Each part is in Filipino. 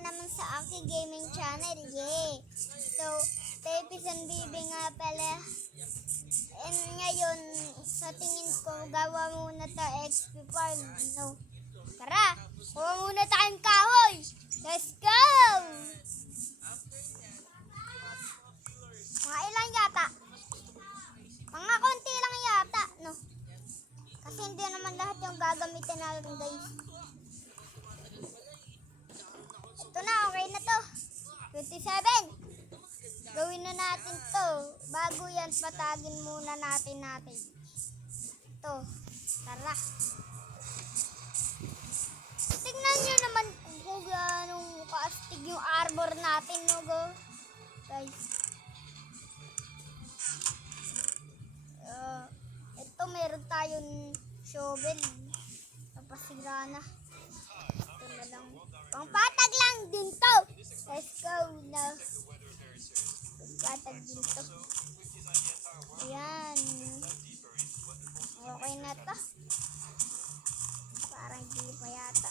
naman sa aking gaming channel. Yay! So, Tepisan Bibi nga pala. And ngayon, sa tingin ko, gawa muna tayo XP farm. No. Tara! Gawa muna tayong kahoy! Let's go! Mga ilang yata? Mga konti lang yata, no? Kasi hindi naman lahat yung gagamitin natin, guys. Ito na, okay na to. 27. Gawin na natin to. Bago yan, patagin muna natin. Ito. Tara. Tignan nyo naman kung anong kaastig yung arbor natin, no, go? Guys. Ito, meron tayong shovel. Napasira na. Ito na lang. Pangpatag lang din to. Let's go now. Pangpatag din to. Ayan. Okay na to. Parang hindi pa yata.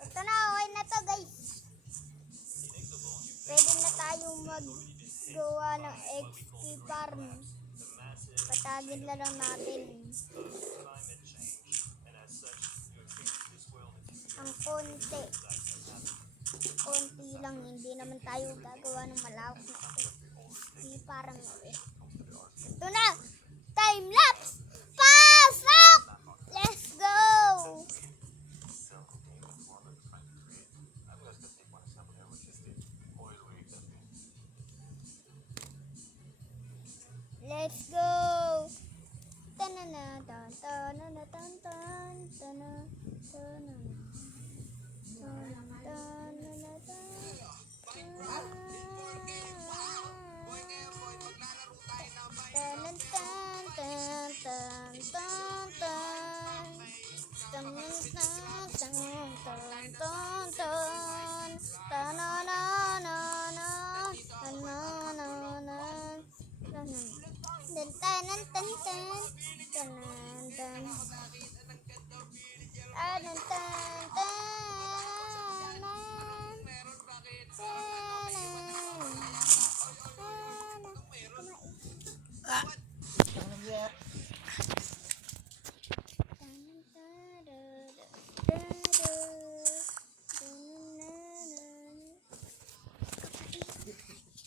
Ito na, okay na to, guys. Pwede na tayong maggawa ng XP farm. Patagin na lang natin. Ang konti. Konti lang. Hindi naman tayo gagawa ng malawak na XP farm. Ito na! Time lapse! Pasok! Let's go! Let's go! Tanana tan tanana tan tan tanana tanana tanana tan tan tan tan tan tan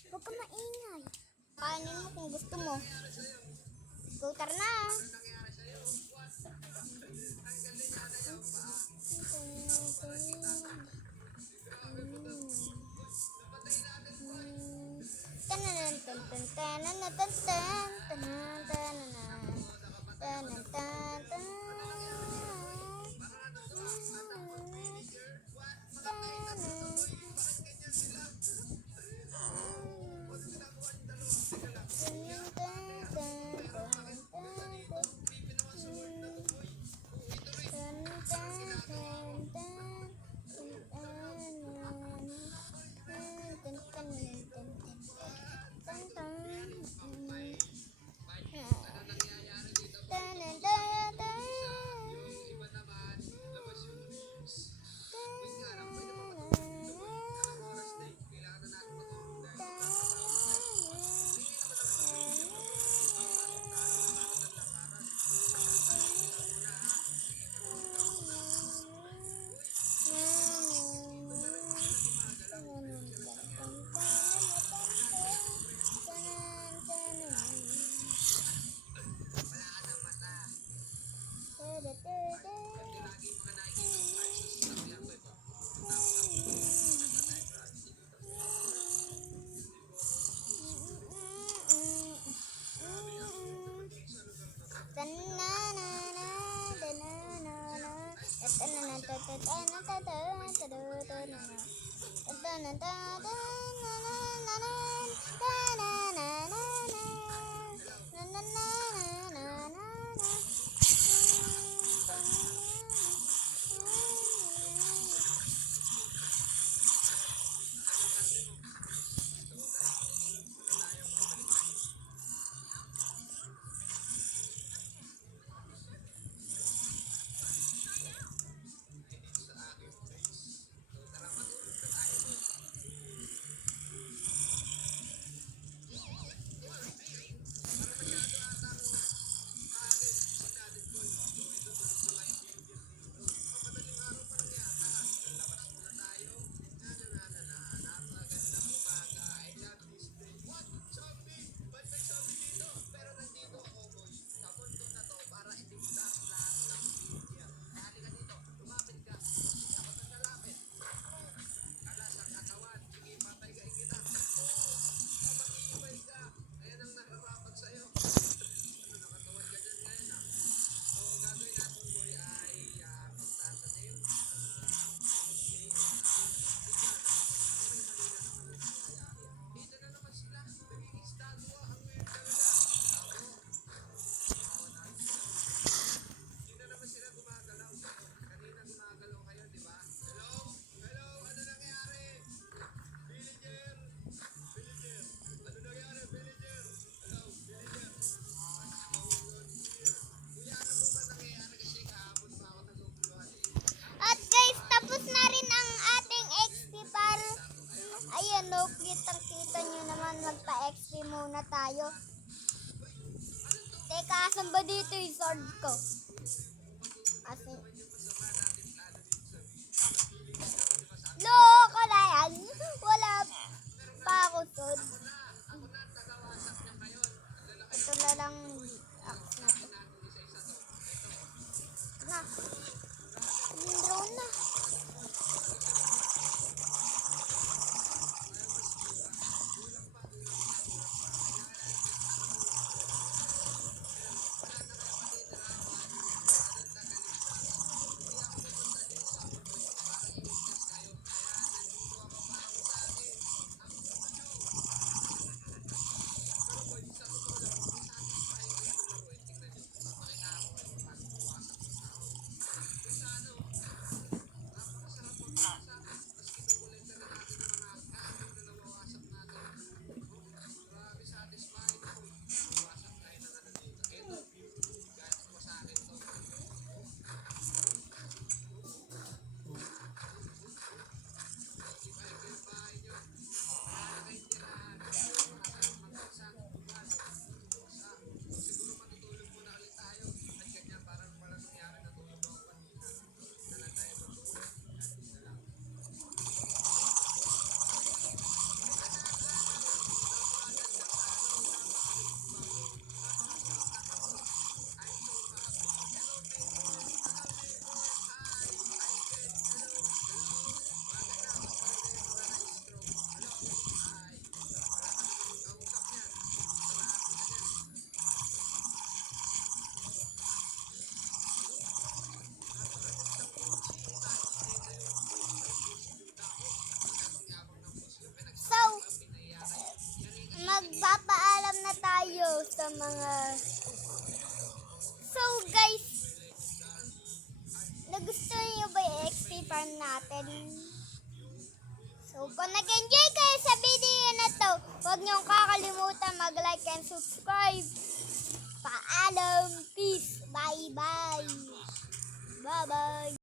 Huwag ka maingay. Kanin mo kung gusto mo. Go, tara na. Teka, asan ba dito yung sword ko? Asin. Loko na yan. Wala pa ako sword. Ito na lang axe na to. Na. Yung drone na. So, magpapaalam na tayo sa mga... So guys, nagustuhan niyo ba yung XP farm natin? So kung nag-enjoy kayo sa video na to, huwag niyong kakalimutan mag-like and subscribe. Paalam, peace, bye-bye. Bye-bye.